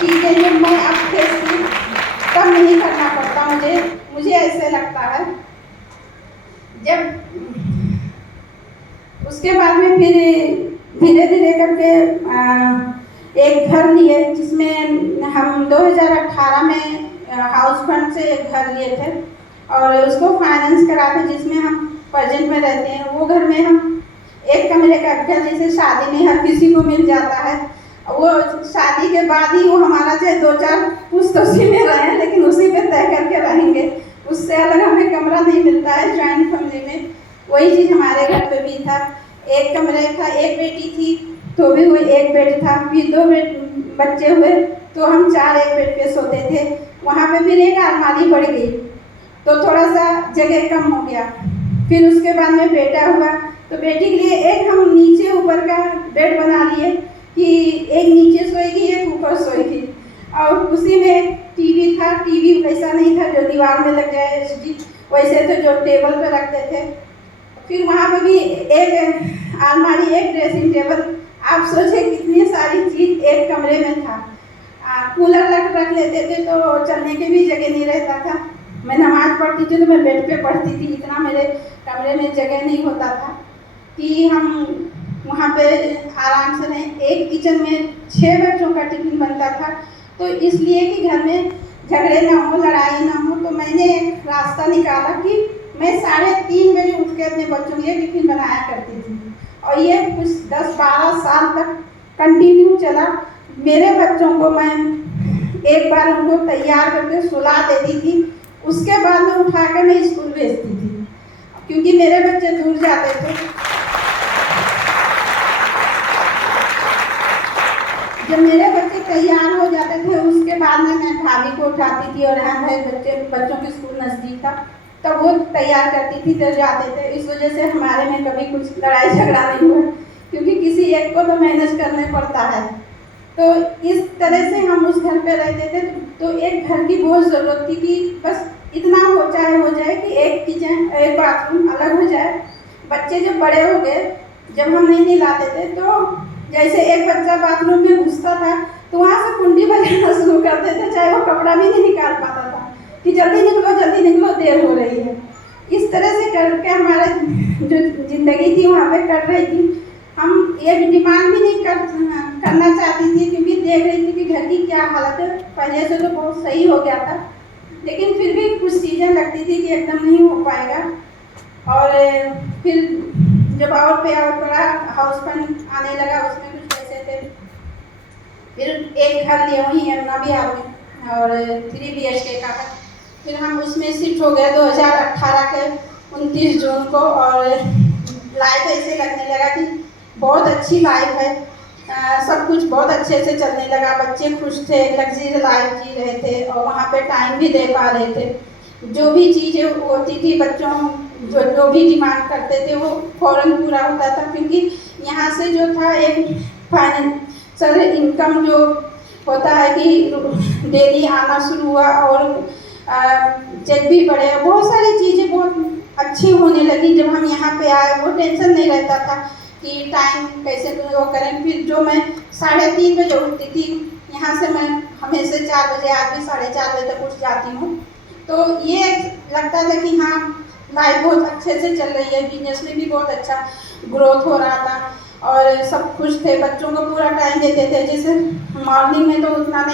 चीज़ें जो मैं अब फेस तब नहीं करना पड़ता मुझे ऐसे लगता है। जब उसके बाद में फिर धीरे धीरे करके एक घर लिए, जिसमें हम 2018 में हाउस फंड से एक घर लिए थे और उसको फाइनेंस करा थे, जिसमें हम प्रेजेंट में रहते हैं। वो घर में हम एक कमरे का घर, जैसे शादी में हर किसी को मिल जाता है, वो शादी के बाद ही वो हमारा चाहे 2-4 पुस्त उसी में रहे, लेकिन उसी पे तय करके रहेंगे। उससे अलग हमें कमरा नहीं मिलता है ज्वाइंट फैमिली में। वही चीज़ हमारे घर पे भी था। एक कमरे था, एक बेटी थी तो भी वही एक बेड था, फिर 2 बच्चे हुए तो हम 4 एक बेड पे सोते थे। वहाँ पे फिर एक अलमारी बढ़ गई तो थोड़ा सा जगह कम हो गया। फिर उसके बाद में बेटा हुआ तो बेटी के लिए एक हम नीचे ऊपर का बेड बना लिए कि एक नीचे सोएगी एक ऊपर सोएगी, और उसी में टीवी था। टीवी वैसा नहीं था जो दीवार में लग जाए, वैसे तो जो टेबल पे रखते थे। फिर वहाँ पे भी एक अलमारी, एक ड्रेसिंग टेबल। आप सोचे कितनी सारी चीज़ एक कमरे में था। कूलर रख लेते थे तो चलने की भी जगह नहीं रहता था। मैं नमाज पढ़ती थी तो मैं बेड पे पढ़ती थी, इतना मेरे कमरे में जगह नहीं होता था कि हम वहाँ पे आराम से रहें। एक किचन में 6 बच्चों का टिफिन बनता था, तो इसलिए कि घर में झगड़े ना हो, लड़ाई ना हो, तो मैंने एक रास्ता निकाला कि मैं 3:30 बजे उठ के अपने बच्चों के लिए टिफिन बनाया करती थी। और ये कुछ 10-12 साल तक कंटिन्यू चला। मेरे बच्चों को मैं एक बार उनको तैयार करके सुला देती थी, उसके बाद में उठा कर मैं स्कूल भेजती थी, क्योंकि मेरे बच्चे दूर जाते थे। जब मेरे बच्चे तैयार हो जाते थे उसके बाद में मैं भाभी को उठाती थी, और हाँ भाई बच्चों के स्कूल नज़दीक था तब वो तैयार करती थी तो जाते थे। इस वजह से हमारे में कभी कुछ लड़ाई झगड़ा नहीं हुआ, क्योंकि किसी एक को तो मैनेज करने पड़ता है। तो इस तरह से हम उस घर पे रहते थे। तो एक घर की बहुत ज़रूरत थी कि बस इतना हो जाए कि एक किचन एक बाथरूम अलग हो जाए। बच्चे जब बड़े हो गए, जब हम नहीं लाते थे तो जैसे एक बच्चा बाथरूम में घुसता था तो वहाँ से कुंडी बजाना शुरू करते थे, चाहे वो कपड़ा भी नहीं निकाल पाता था कि जल्दी निकलो देर हो रही है। इस तरह से करके हमारा जो ज़िंदगी थी वहाँ पे कट रही थी। हम ये डिमांड भी नहीं करना चाहती थी, क्योंकि देख रही थी कि घर की क्या हालत है। पहले से तो बहुत सही हो गया था, लेकिन फिर भी कुछ चीज़ें लगती थी कि एकदम नहीं हो पाएगा। और फिर जब और पे और बड़ा हाउस फंड आने लगा, उसमें कुछ पैसे थे। फिर एक घर लिए वहीं यमुना विहार में, और 3 BHK का है। फिर हम उसमें शिफ्ट हो गए 2018 के 29 जून को, और लाइफ ऐसे लगने लगा कि बहुत अच्छी लाइफ है। सब कुछ बहुत अच्छे से चलने लगा, बच्चे खुश थे, लग्जरी लाइफ जी रहे थे, और वहाँ पे टाइम भी दे पा रहे थे। जो भी चीज़ें होती थी, बच्चों जो भी डिमांड करते थे वो फ़ौरन पूरा होता था, क्योंकि यहाँ से जो था एक फाइनेंशियल इनकम जो होता है कि डेली आना शुरू हुआ, और चेक भी बढ़े, बहुत सारी चीज़ें बहुत अच्छी होने लगी। जब हम यहाँ पे आए वो टेंशन नहीं रहता था कि टाइम कैसे वो करें। फिर जो मैं 3:30 बजे उठती थी, यहाँ से मैं हमेशा 4 बजे, आज भी 4:30 बजे तक उठ जाती हूँ। तो ये लगता था कि हाँ लाइफ बहुत अच्छे से चल रही है, बिजनेस में भी बहुत अच्छा ग्रोथ हो रहा था, और सब खुश थे, बच्चों को पूरा टाइम देते थे। जैसे मॉर्निंग में तो उतना नहीं